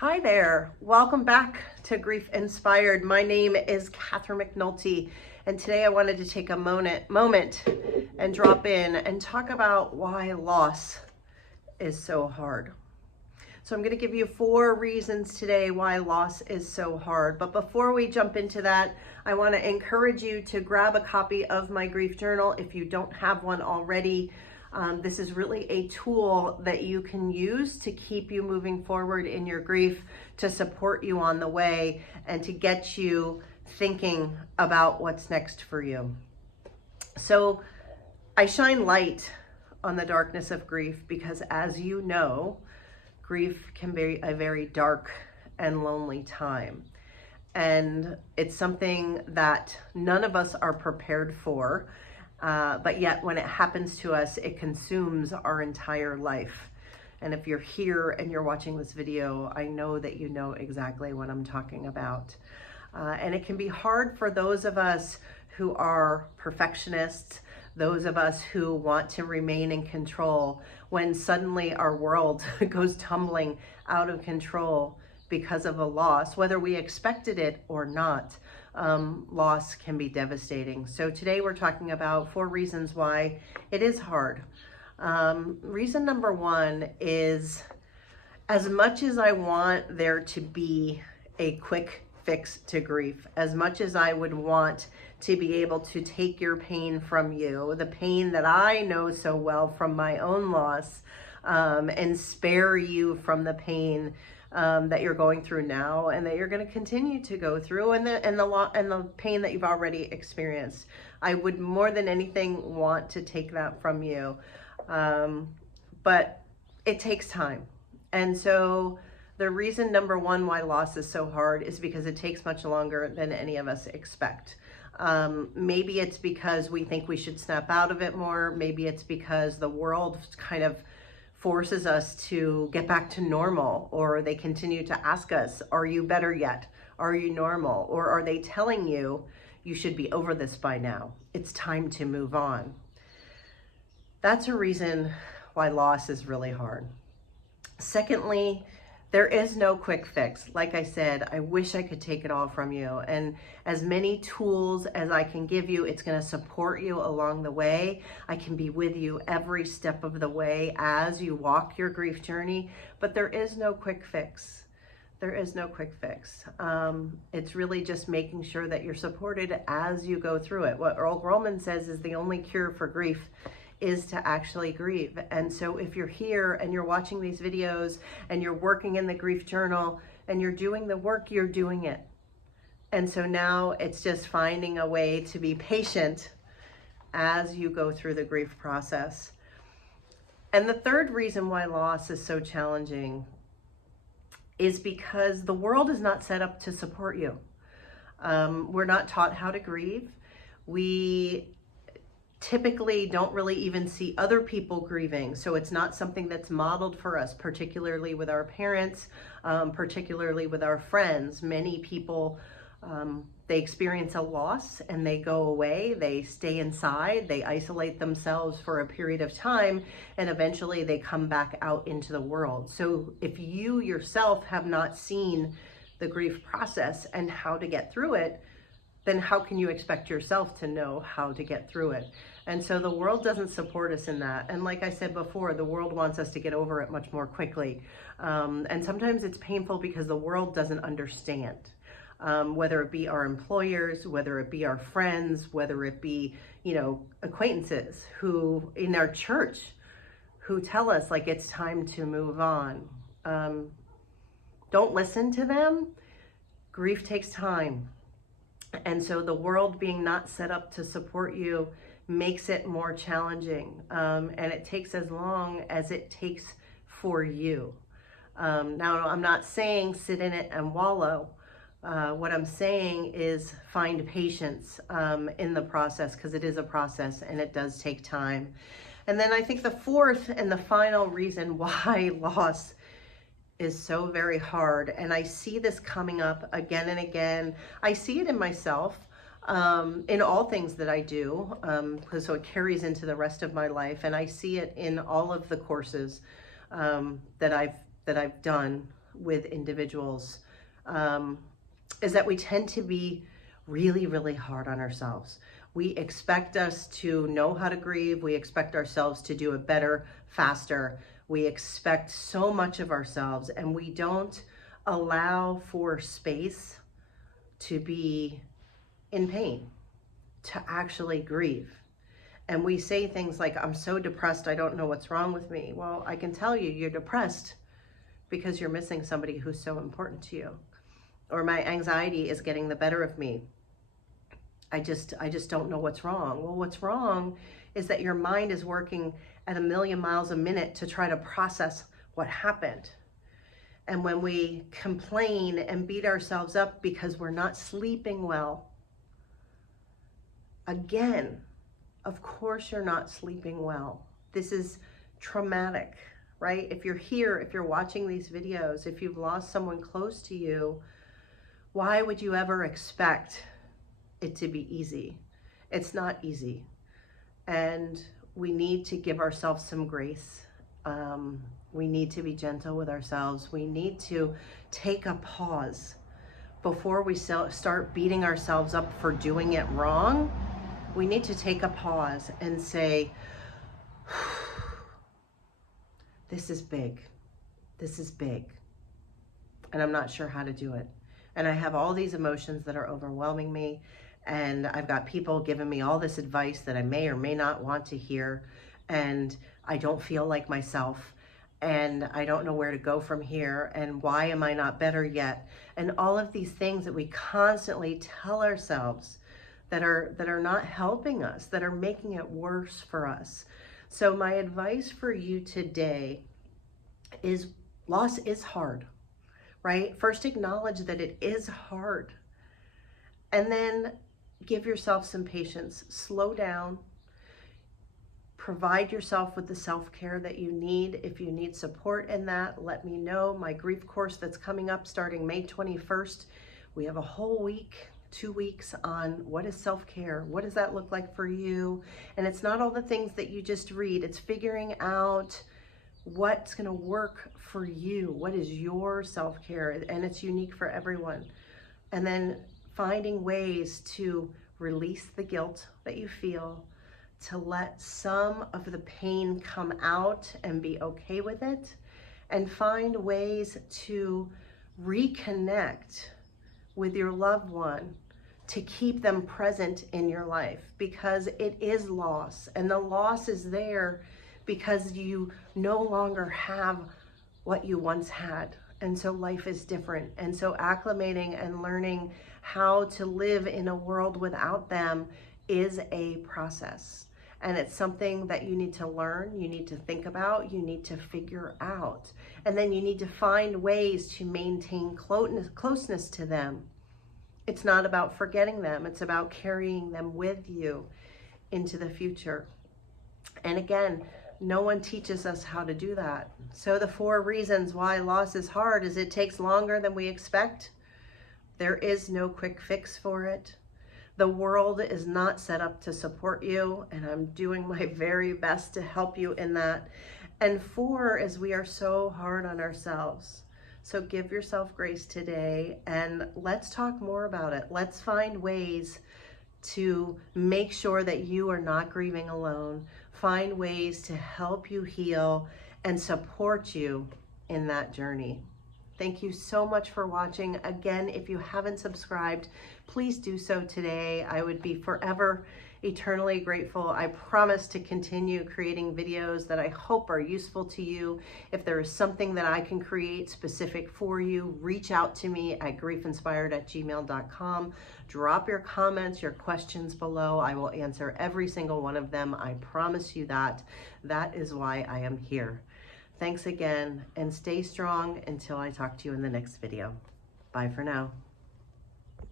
Hi there, welcome back to Grief Inspired. My name is Catherine McNulty, and today I wanted to take a moment and drop in and talk about why loss is so hard. So I'm going to give you 4 reasons today why loss is so hard. But before we jump into that, I want to encourage you to grab a copy of my grief journal if you don't have one already. This is really a tool that you can use to keep you moving forward in your grief, to support you on the way, and to get you thinking about what's next for you. So I shine light on the darkness of grief because, as you know, grief can be a very dark and lonely time. And it's something that none of us are prepared for. But yet when it happens to us, it consumes our entire life. And if you're here and you're watching this video, I know that you know exactly what I'm talking about. And it can be hard for those of us who are perfectionists, those of us who want to remain in control, when suddenly our world goes tumbling out of control because of a loss, whether we expected it or not. Loss can be devastating. So today we're talking about 4 reasons why it is hard. Reason number 1 is, as much as I want there to be a quick fix to grief, as much as I would want to be able to take your pain from you, the pain that I know so well from my own loss, and spare you from the pain that you're going through now and that you're going to continue to go through, and the pain that you've already experienced. I would more than anything want to take that from you, but it takes time. And so the reason number 1 why loss is so hard is because it takes much longer than any of us expect. Maybe it's because we think we should snap out of it more. Maybe it's because the world kind of forces us to get back to normal, or they continue to ask us, are you better yet? Are you normal? Or are they telling you, you should be over this by now? It's time to move on. That's a reason why loss is really hard. Secondly, there is no quick fix. Like I said, I wish I could take it all from you. And as many tools as I can give you, it's going to support you along the way. I can be with you every step of the way as you walk your grief journey, but there is no quick fix. There is no quick fix. It's really just making sure that you're supported as you go through it. What Earl Grolman says is the only cure for grief is to actually grieve. And so if you're here and you're watching these videos and you're working in the grief journal and you're doing the work, you're doing it. And so now it's just finding a way to be patient as you go through the grief process. And the third reason why loss is so challenging is because the world is not set up to support you. We're not taught how to grieve. We typically don't really even see other people grieving. So it's not something that's modeled for us, particularly with our parents, particularly with our friends. Many people, they experience a loss and they go away, they stay inside, they isolate themselves for a period of time, and eventually they come back out into the world. So if you yourself have not seen the grief process and how to get through it, then how can you expect yourself to know how to get through it? And so the world doesn't support us in that. And like I said before, the world wants us to get over it much more quickly. And sometimes it's painful because the world doesn't understand. Whether it be our employers, whether it be our friends, whether it be, acquaintances who in our church who tell us like it's time to move on. Don't listen to them. Grief takes time. And so the world being not set up to support you makes it more challenging. And it takes as long as it takes for you. Now, I'm not saying sit in it and wallow. What I'm saying is find patience in the process, because it is a process and it does take time. And then I think the 4th and the final reason why loss is so very hard, and I see this coming up again and again. I see it in myself, in all things that I do, so it carries into the rest of my life, and I see it in all of the courses that I've done with individuals is that we tend to be really, really hard on ourselves. We expect us to know how to grieve. We expect ourselves to do it better, faster. We expect so much of ourselves, and we don't allow for space to be in pain, to actually grieve. And we say things like, I'm so depressed, I don't know what's wrong with me. Well, I can tell you, you're depressed because you're missing somebody who's so important to you. Or my anxiety is getting the better of me. I just don't know what's wrong. Well, what's wrong is that your mind is working at 1,000,000 miles a minute to try to process what happened. And when we complain and beat ourselves up because we're not sleeping well, again, of course you're not sleeping well. This is traumatic, right? If you're here, if you're watching these videos, if you've lost someone close to you, why would you ever expect it to be easy? It's not easy. And we need to give ourselves some grace. We need to be gentle with ourselves. We need to take a pause before we start beating ourselves up for doing it wrong. We need to take a pause and say, this is big. This is big. And I'm not sure how to do it. And I have all these emotions that are overwhelming me. And I've got people giving me all this advice that I may or may not want to hear. And I don't feel like myself. And I don't know where to go from here. And why am I not better yet? And all of these things that we constantly tell ourselves that are not helping us, that are making it worse for us. So my advice for you today is loss is hard, right? First, acknowledge that it is hard. And then give yourself some patience. Slow down. Provide yourself with the self-care that you need. If you need support in that, let me know. My grief course that's coming up starting May 21st, we have a whole week, 2 weeks on what is self-care. What does that look like for you? And it's not all the things that you just read. It's figuring out what's going to work for you. What is your self-care? And it's unique for everyone. And then finding ways to release the guilt that you feel, to let some of the pain come out and be okay with it, and find ways to reconnect with your loved one, to keep them present in your life, because it is loss, and the loss is there because you no longer have what you once had. And so life is different. And so acclimating and learning how to live in a world without them is a process. And it's something that you need to learn, you need to think about, you need to figure out. And then you need to find ways to maintain closeness to them. It's not about forgetting them, it's about carrying them with you into the future. And again, no one teaches us how to do that. So the 4 reasons why loss is hard is it takes longer than we expect. There is no quick fix for it. The world is not set up to support you, and I'm doing my very best to help you in that. And 4 is we are so hard on ourselves. So give yourself grace today, and let's talk more about it. Let's find ways to make sure that you are not grieving alone. Find ways to help you heal and support you in that journey. Thank you so much for watching. Again, if you haven't subscribed, please do so today. I would be forever, eternally grateful. I promise to continue creating videos that I hope are useful to you. If there is something that I can create specific for you, reach out to me at GriefInspired@gmail.com. Drop your comments, your questions below. I will answer every single one of them. I promise you that. That is why I am here. Thanks again, and stay strong until I talk to you in the next video. Bye for now.